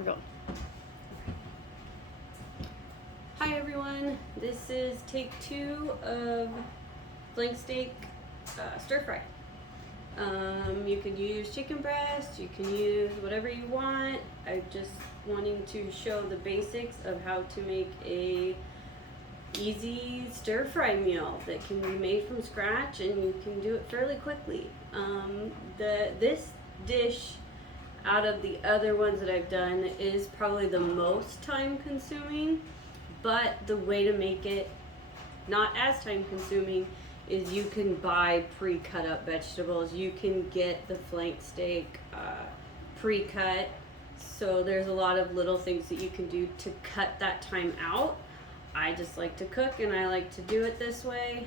We're going. Hi everyone, this is take 2 of flank steak stir fry. You could use chicken breast, you can use whatever you want. I'm just wanting to show the basics of how to make a easy stir fry meal that can be made from scratch, and you can do it fairly quickly. This dish, out of the other ones that I've done, is probably the most time consuming, but the way to make it not as time consuming is you can buy pre-cut up vegetables. You can get the flank steak pre-cut, so there's a lot of little things that you can do to cut that time out. I just like to cook and I like to do it this way,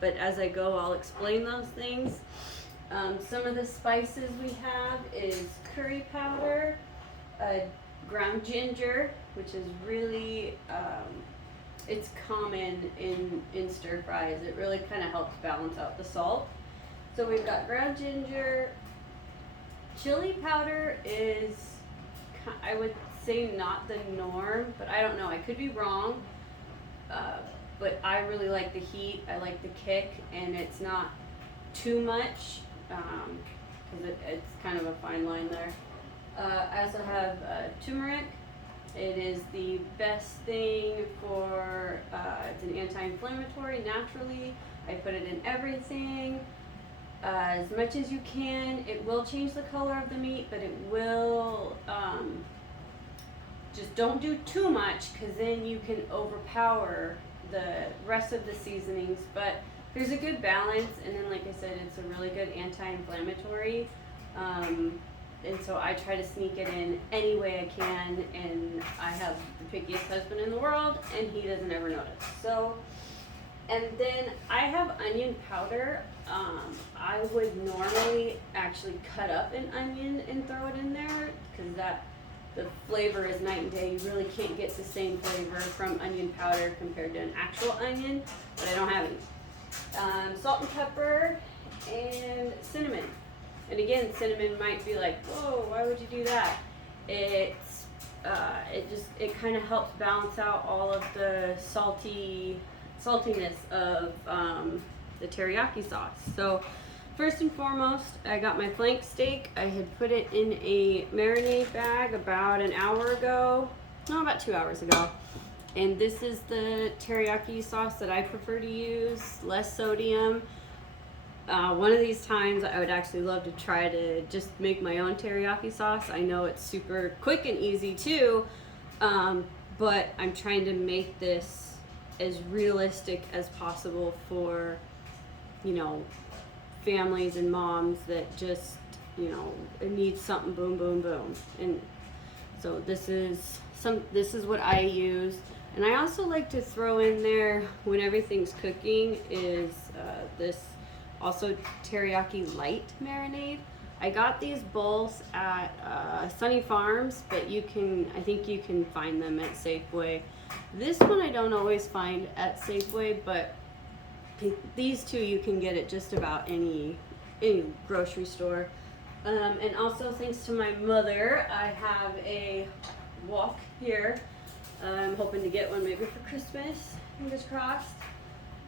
but as I go I'll explain those things. Some of the spices we have is curry powder, ground ginger, which is really, it's common in stir fries. It really kind of helps balance out the salt. So we've got ground ginger. Chili powder is, I would say, not the norm, but I don't know, I could be wrong. But I really like the heat, I like the kick, and it's not too much, because it's kind of a fine line there. I also have turmeric. It is the best thing for, it's an anti-inflammatory naturally. I put it in everything, as much as you can. It will change the color of the meat, but it will, just don't do too much, because then you can overpower the rest of the seasonings. But there's a good balance, and then like I said, it's a really good anti-inflammatory. And so I try to sneak it in any way I can, and I have the pickiest husband in the world, and he doesn't ever notice. So, and then I have onion powder. I would normally actually cut up an onion and throw it in there, because the flavor is night and day. You really can't get the same flavor from onion powder compared to an actual onion, but I don't have any. Salt and pepper and cinnamon. And again, cinnamon might be like, whoa, why would you do that? It kind of helps balance out all of the saltiness of the teriyaki sauce. So first and foremost, I got my flank steak. I had put it in a marinade bag about an hour ago, no, about 2 hours ago. And this is the teriyaki sauce that I prefer to use, less sodium. One of these times I would actually love to try to just make my own teriyaki sauce. I know it's super quick and easy too, but I'm trying to make this as realistic as possible for, families and moms that just, need something boom, boom, boom. And so this is what I use. And I also like to throw in there, when everything's cooking, is this also teriyaki light marinade. I got these bowls at Sunny Farms, but I think you can find them at Safeway. This one I don't always find at Safeway, but these two you can get at just about any grocery store. And also, thanks to my mother, I have a wok here. I'm hoping to get one maybe for Christmas, fingers crossed.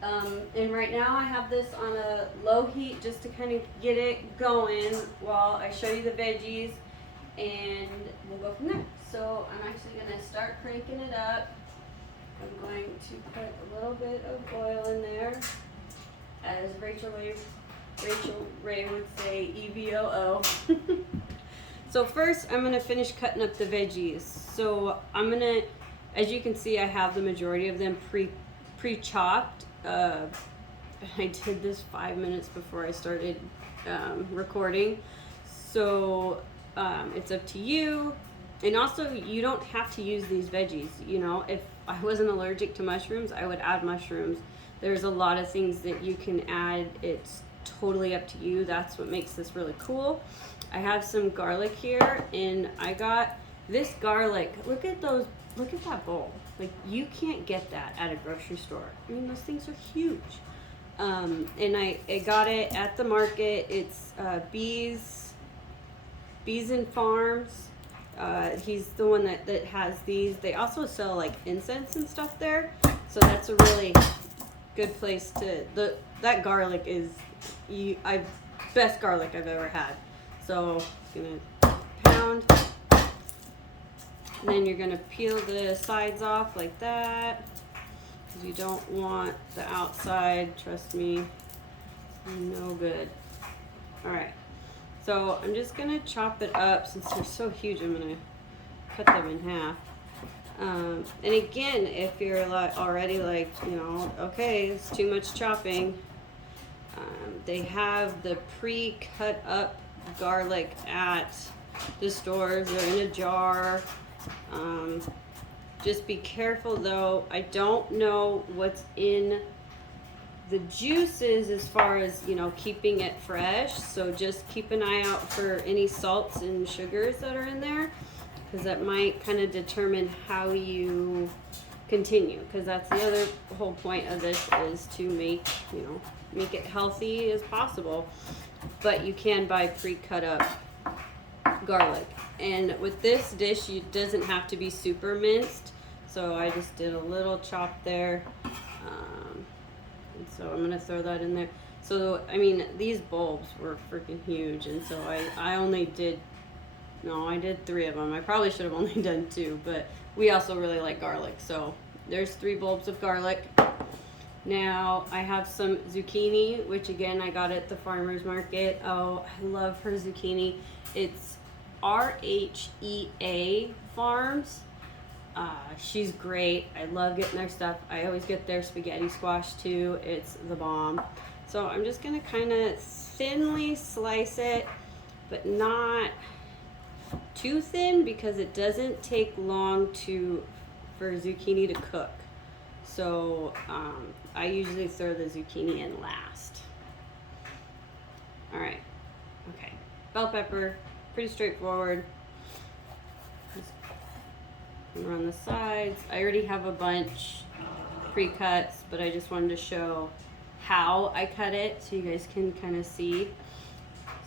And right now I have this on a low heat just to kind of get it going while I show you the veggies, and we'll go from there. So I'm actually going to start cranking it up. I'm going to put a little bit of oil in there, as Rachel Ray would say, EVOO. So first I'm going to finish cutting up the veggies. So I'm going to, as you can see, I have the majority of them pre-chopped. I did this 5 minutes before I started recording, so it's up to you. And also, you don't have to use these veggies. If I wasn't allergic to mushrooms, I would add mushrooms. There's a lot of things that you can add. It's totally up to you. That's what makes this really cool. I have some garlic here, and I got this garlic. Look at that bowl. Like, you can't get that at a grocery store. I mean, those things are huge. And I got it at the market. It's Bees and Farms. He's the one that has these. They also sell like incense and stuff there, so that's a really good place to. That garlic is best garlic I've ever had. So gonna pound, and then you're gonna peel the sides off like that, because you don't want the outside. Trust me, no good. All right. So I'm just gonna chop it up. Since they're so huge, I'm gonna cut them in half. And again, if you're already like, okay, it's too much chopping, they have the pre-cut up garlic at the stores. They're in a jar. Just be careful though. I don't know what's in the juices as far as keeping it fresh, so just keep an eye out for any salts and sugars that are in there, because that might kind of determine how you continue, because that's the other whole point of this, is to make it healthy as possible. But you can buy pre-cut up garlic, and with this dish it doesn't have to be super minced, so I just did a little chop there. So I'm gonna throw that in there. So I mean, these bulbs were freaking huge, and so I only did, I did 3 of them. I probably should have only done 2, but we also really like garlic. So there's 3 bulbs of garlic. Now I have some zucchini, which again I got at the farmer's market. Oh, I love her zucchini. It's RHEA Farms. She's great. I love getting their stuff. I always get their spaghetti squash too. It's the bomb. So I'm just gonna kind of thinly slice it, but not too thin, because it doesn't take long for zucchini to cook. So I usually throw the zucchini in last. All right. Okay. Bell pepper, pretty straightforward. Around the sides. I already have a bunch pre-cuts, but I just wanted to show how I cut it so you guys can kind of see.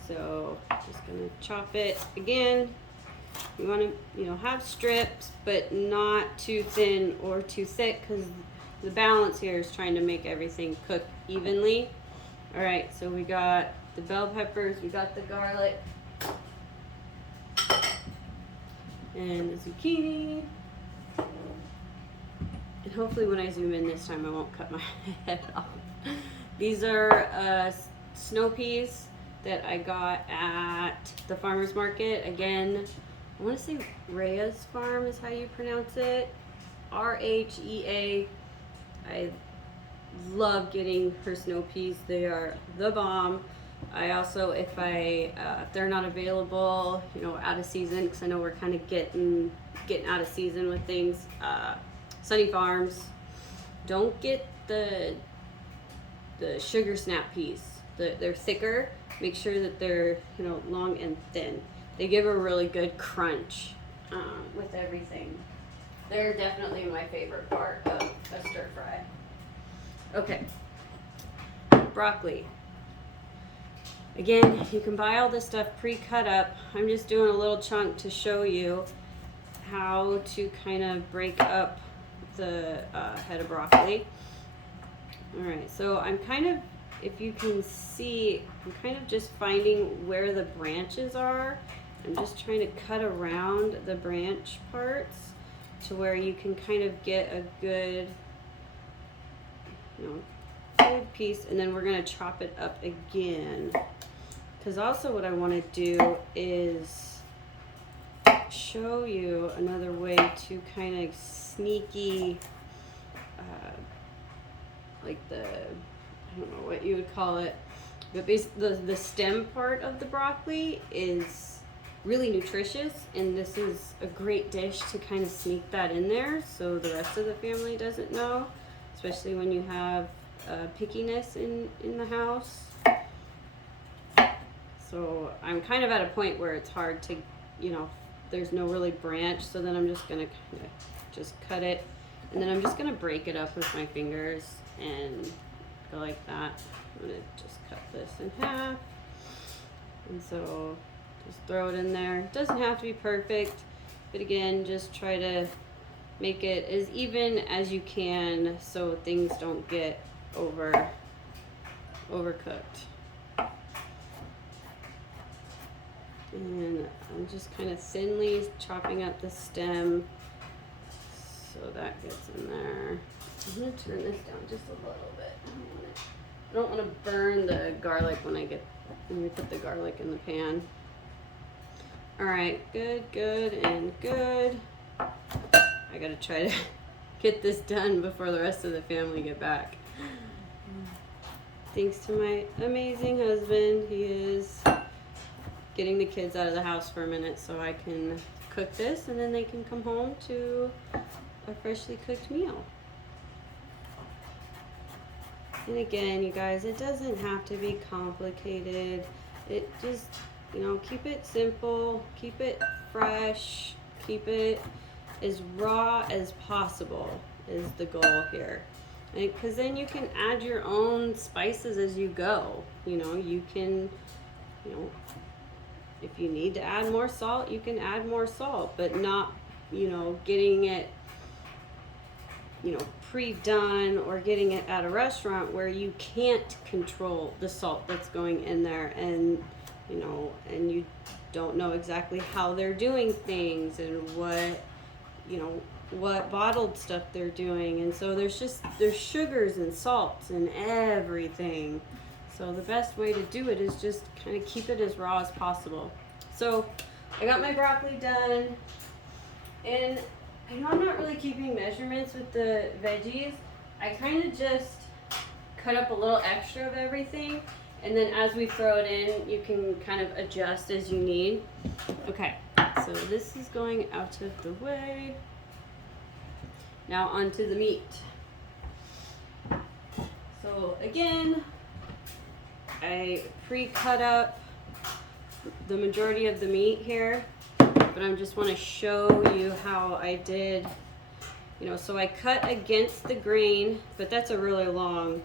So just gonna chop it again. You want to have strips, but not too thin or too thick, because the balance here is trying to make everything cook evenly. All right, so we got the bell peppers, we got the garlic, and the zucchini. And hopefully when I zoom in this time I won't cut my head off. These are snow peas that I got at the farmer's market. Again, I want to say Rhea's Farm is how you pronounce it. RHEA. I love getting her snow peas. They are the bomb. I also, if they're not available, out of season, because I know we're kind of getting out of season with things. Sunny Farms. Don't get the sugar snap peas. They're thicker. Make sure that they're long and thin. They give a really good crunch with everything. They're definitely my favorite part of a stir fry. Okay. Broccoli. Again, you can buy all this stuff pre-cut up. I'm just doing a little chunk to show you how to kind of break up the head of broccoli. All right, so I'm kind of, if you can see, I'm kind of just finding where the branches are. I'm just trying to cut around the branch parts to where you can kind of get a good, good piece, and then we're gonna chop it up again. Because also what I want to do is show you another way to kind of sneaky, like I don't know what you would call it, but basically the stem part of the broccoli is really nutritious, and this is a great dish to kind of sneak that in there so the rest of the family doesn't know, especially when you have pickiness in the house. So I'm kind of at a point where it's hard to, there's no really branch, so then I'm just gonna kind of just cut it, and then I'm just gonna break it up with my fingers and go like that. I'm gonna just cut this in half, and so just throw it in there. It doesn't have to be perfect. But again, just try to make it as even as you can so things don't get overcooked. And I'm just kind of thinly chopping up the stem so that gets in there. I'm gonna turn this down just a little bit. I don't want to burn the garlic when we put the garlic in the pan. All right, good, good, and good. I gotta try to get this done before the rest of the family get back. Thanks to my amazing husband, he is getting the kids out of the house for a minute so I can cook this, and then they can come home to a freshly cooked meal. And again, you guys, it doesn't have to be complicated. It just, keep it simple, keep it fresh, keep it as raw as possible is the goal here. Because then you can add your own spices as you go. You can, if you need to add more salt, you can add more salt, but not, getting it, pre-done or getting it at a restaurant where you can't control the salt that's going in there, and you don't know exactly how they're doing things and what bottled stuff they're doing. And so there's sugars and salts and everything. So the best way to do it is just kind of keep it as raw as possible. So I got my broccoli done, and I'm not really keeping measurements with the veggies. I kind of just cut up a little extra of everything, and then as we throw it in, you can kind of adjust as you need. Okay, so this is going out of the way. Now onto the meat. So again, I pre-cut up the majority of the meat here, but I just want to show you how I did, so I cut against the grain, but that's a really long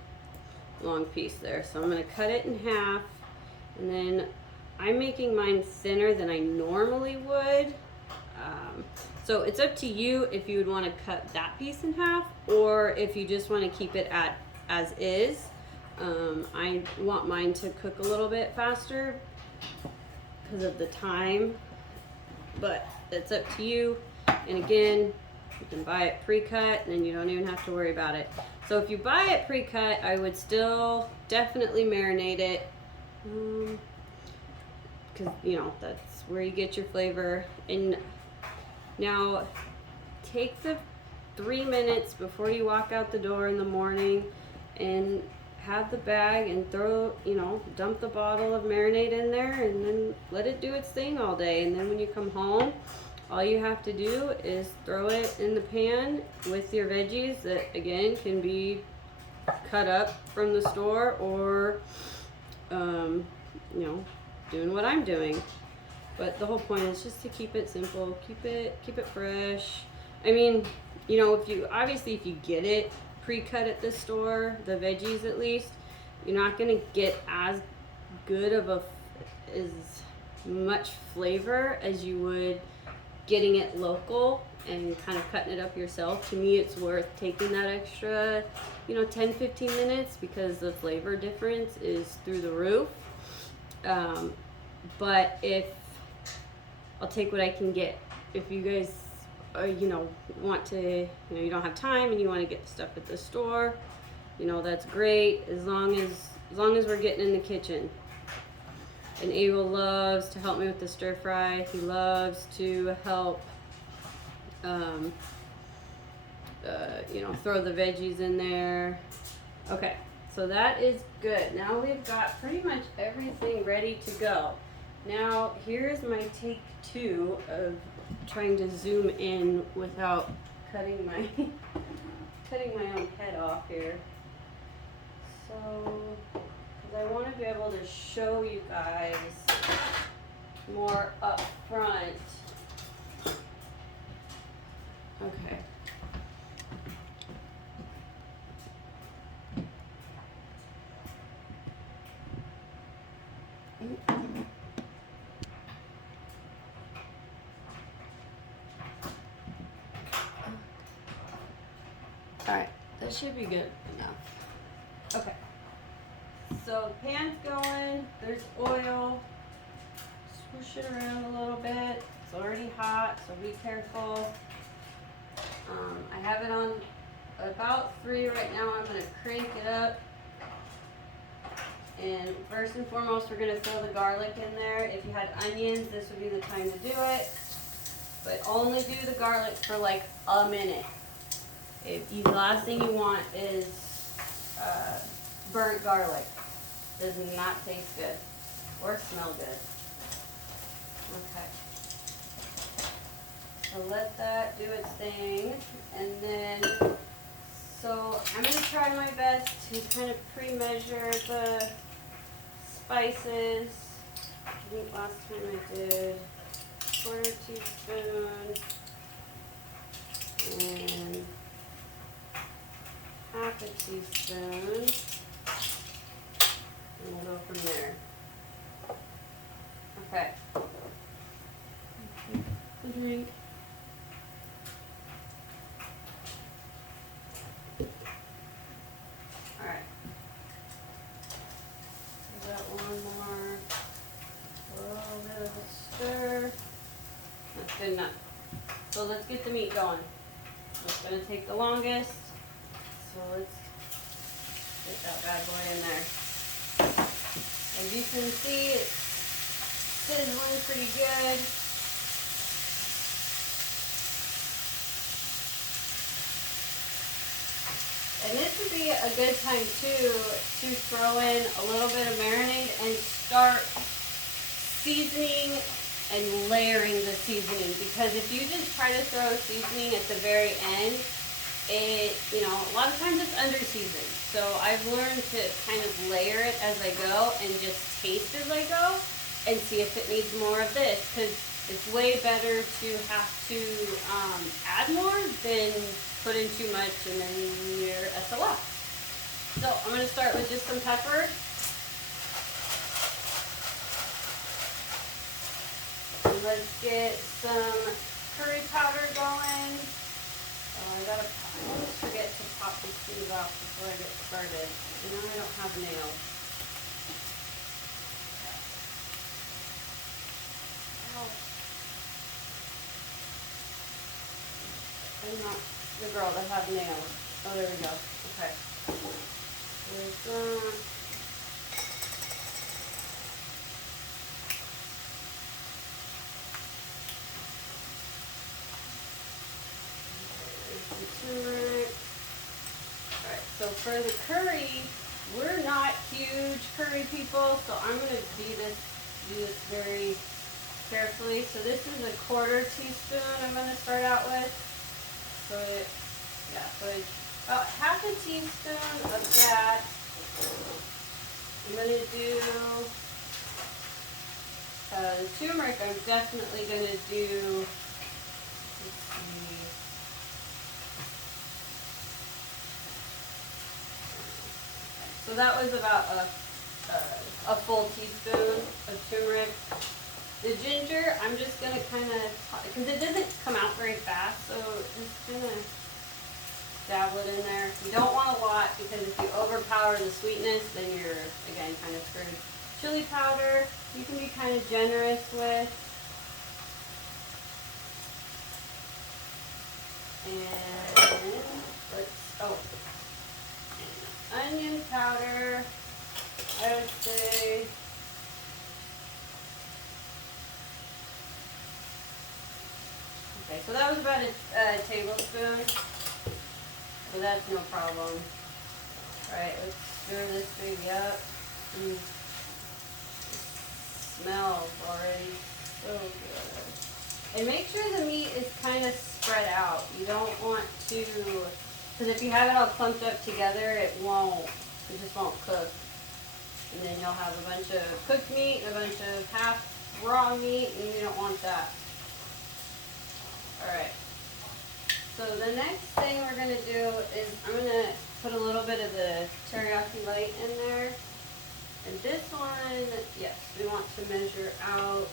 piece there. So I'm going to cut it in half, and then I'm making mine thinner than I normally would. So it's up to you if you would want to cut that piece in half, or if you just want to keep it as is. I want mine to cook a little bit faster because of the time, but it's up to you. And again, you can buy it pre-cut and then you don't even have to worry about it. So if you buy it pre-cut, I would still definitely marinate it, because that's where you get your flavor. And now take the 3 minutes before you walk out the door in the morning and have the bag and dump the bottle of marinade in there, and then let it do its thing all day. And then when you come home, all you have to do is throw it in the pan with your veggies that again can be cut up from the store, or doing what I'm doing. But the whole point is just to keep it simple, keep it fresh. I mean, if you get it pre-cut at the store, the veggies at least, you're not gonna get as good of as much flavor as you would getting it local and kind of cutting it up yourself. To me, it's worth taking that extra 10-15 minutes, because the flavor difference is through the roof. But if I'll take what I can get. If you guys want to, you don't have time and you want to get the stuff at the store, that's great, as long as we're getting in the kitchen. And Abel loves to help me with the stir fry. He loves to help throw the veggies in there. Okay, so that is good. Now we've got pretty much everything ready to go. Now here's my take 2 of trying to zoom in without cutting my own head off here. So, because I want to be able to show you guys more up front. Okay. Alright, that should be good enough. Okay. So pan's going, there's oil. Swoosh it around a little bit. It's already hot, so be careful. I have it on about 3 right now. I'm going to crank it up. And first and foremost, we're going to throw the garlic in there. If you had onions, this would be the time to do it. But only do the garlic for like a minute. The last thing you want is burnt garlic. Does not taste good or smell good. Okay. So let that do its thing. And then, so I'm going to try my best to kind of pre-measure the spices. I think last time I did 1/4 teaspoon and 1/2 teaspoon. And we'll go from there. Okay. Drink. Alright. We got one more. A little bit of a stir. That's good enough. So let's get the meat going. It's going to take the longest. So let's get that bad boy in there. As you can see, it's sizzling pretty good. And this would be a good time too to throw in a little bit of marinade and start seasoning and layering the seasoning, because if you just try to throw seasoning at the very end, a lot of times it's under seasoned. So I've learned to kind of layer it as I go and just taste as I go and see if it needs more of this, because it's way better to have to add more than put in too much and then you're SOL. So I'm going to start with just some pepper. And let's get some curry powder going. I always forget to pop these things off before I get started. You know, I don't have nails. Ow. I'm not the girl that have nails. Oh, there we go. Okay. There's that. Turmeric. Alright, so for the curry, we're not huge curry people, so I'm going to do this very carefully. So this is a 1/4 teaspoon I'm going to start out with. So it's about 1/2 teaspoon of that. I'm going to do the turmeric. I'm definitely going to do, let's see, so that was about a full teaspoon of turmeric. The ginger, I'm just going to kind of, because it doesn't come out very fast, so just going to dabble it in there. You don't want a lot, because if you overpower the sweetness, then you're, again, kind of screwed. Chili powder, you can be kind of generous with. And onion powder, I would say okay, so that was about a tablespoon, so that's no problem. Alright, let's stir this baby up. It smells already so good. And make sure the meat is kind of spread out. You don't want to, because if you have it all clumped up together, it just won't cook. And then you'll have a bunch of cooked meat and a bunch of half raw meat, and you don't want that. Alright. So the next thing we're going to do is I'm going to put a little bit of the teriyaki light in there. And this one, yes, we want to measure out.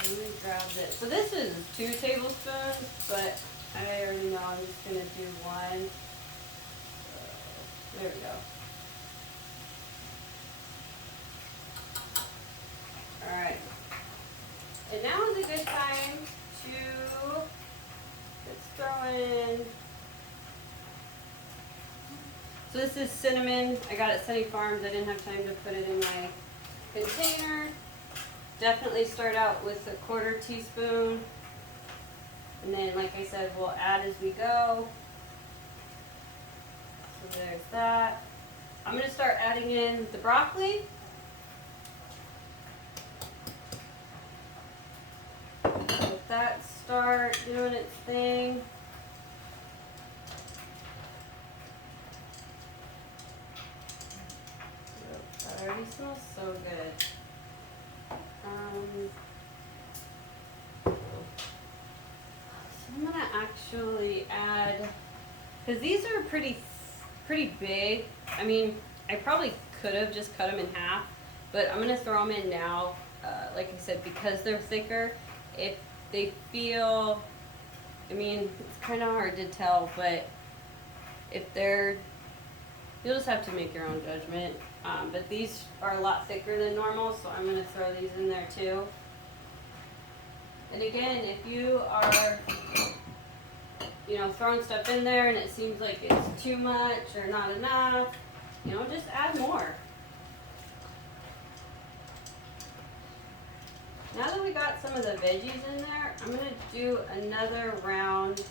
Let me grab this. So this is 2 tablespoons, but I already know I'm just gonna do one. There we go. Alright. And now is a good time to, let's throw in, so this is cinnamon. I got it at Sunny Farms. I didn't have time to put it in my container. Definitely start out with a 1/4 teaspoon. And then, like I said, we'll add as we go. So there's that. I'm going to start adding in the broccoli. Let that start doing its thing. That already smells so good. So I'm gonna actually add, because these are pretty big. I mean, I probably could have just cut them in half, but I'm gonna throw them in now. Like I said, because they're thicker, if they feel, I mean, it's kind of hard to tell, but if they're, you'll just have to make your own judgment. But these are a lot thicker than normal, so I'm gonna throw these in there too. And again, if you are, throwing stuff in there and it seems like it's too much or not enough, just add more. Now that we got some of the veggies in there, I'm gonna do another round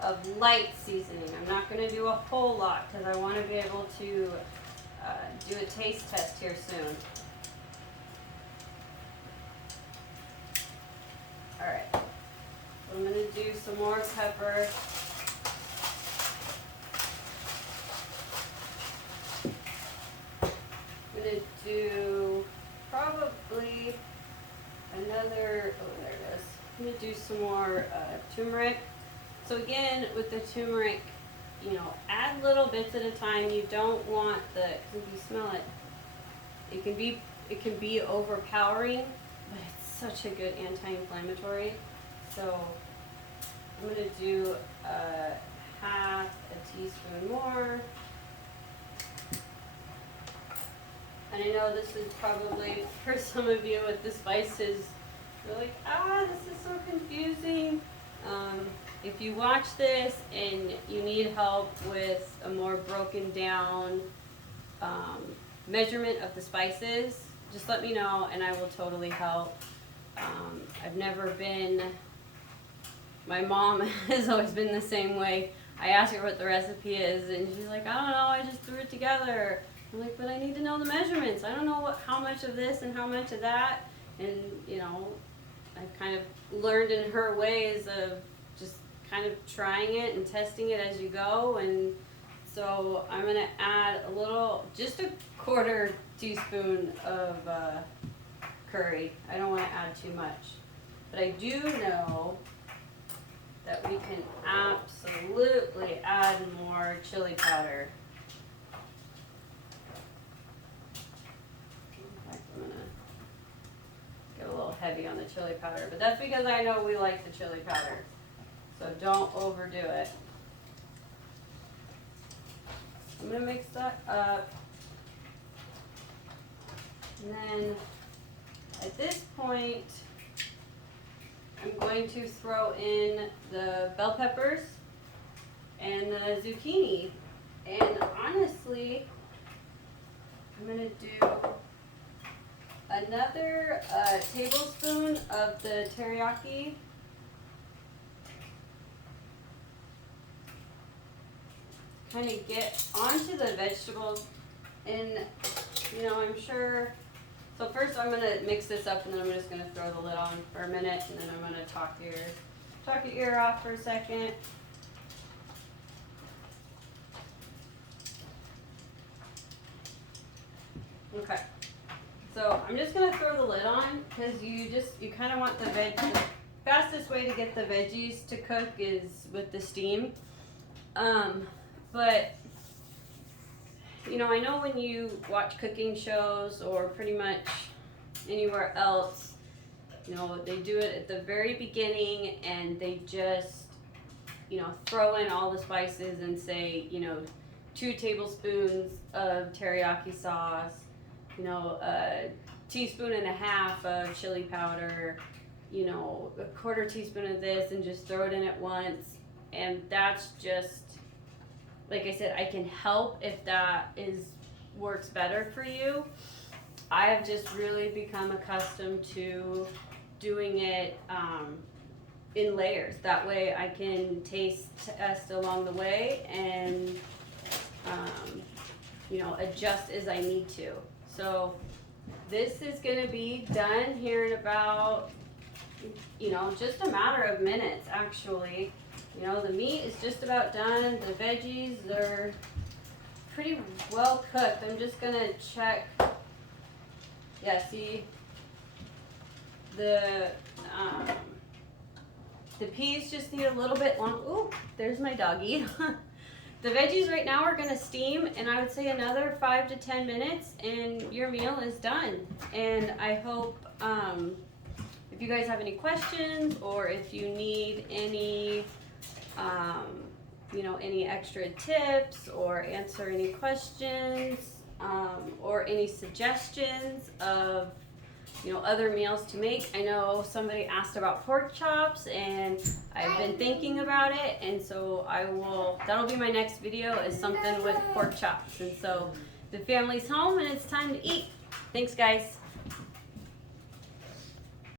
of light seasoning. I'm not gonna do a whole lot because I wanna be able to do a taste test here soon. Alright, so I'm going to do some more pepper. I'm going to do probably another, oh there it is. I'm going to do some more turmeric. So again, with the turmeric, add little bits at a time. You don't want if you smell it, it can be overpowering, but it's such a good anti-inflammatory. So I'm gonna do half a teaspoon more. And I know this is probably, for some of you with the spices, you're like, this is so confusing. If you watch this and you need help with a more broken down measurement of the spices, just let me know and I will totally help. I've never been, my mom has always been the same way. I ask her what the recipe is and she's like, I don't know, I just threw it together. I'm like, but I need to know the measurements. I don't know how much of this and how much of that. And I've kind of learned in her ways of just kind of trying it and testing it as you go. And so I'm gonna add just a 1/4 teaspoon of curry. I don't want to add too much, but I do know that we can absolutely add more chili powder. In fact, I'm gonna get a little heavy on the chili powder, but that's because I know we like the chili powder. So don't overdo it. I'm gonna mix that up. And then at this point, I'm going to throw in the bell peppers and the zucchini. And honestly, I'm gonna do another tablespoon of the teriyaki. Kind of get onto the vegetables, and I'm sure. So first I'm gonna mix this up, and then I'm just gonna throw the lid on for a minute, and then I'm gonna talk your ear off for a second. Okay. So I'm just gonna throw the lid on because you kind of want the fastest way to get the veggies to cook is with the steam. But I know when you watch cooking shows or pretty much anywhere else, they do it at the very beginning and they just you know, throw in all the spices and say, you know, 2 tablespoons of teriyaki sauce, you know, a teaspoon and a half of chili powder, you know, a 1/4 teaspoon of this, and just throw it in at once. And that's just, like I said, I can help if that works better for you. I have just really become accustomed to doing it in layers. That way I can test along the way and you know, adjust as I need to. So this is going to be done here in about, you know, just a matter of minutes actually. You know, the meat is just about done. The veggies are pretty well cooked. I'm just going to check. Yeah, see, the peas just need a little bit long. Ooh, there's my doggy. The veggies right now are gonna steam, and I would say another 5 to 10 minutes, and your meal is done. And I hope if you guys have any questions, or if you need any, you know, any extra tips, or answer any questions, or any suggestions of, you know, other meals to make. I know somebody asked about pork chops, and I've been thinking about it, and so that'll be my next video, is something with pork chops. And so the family's home and it's time to eat. Thanks, guys.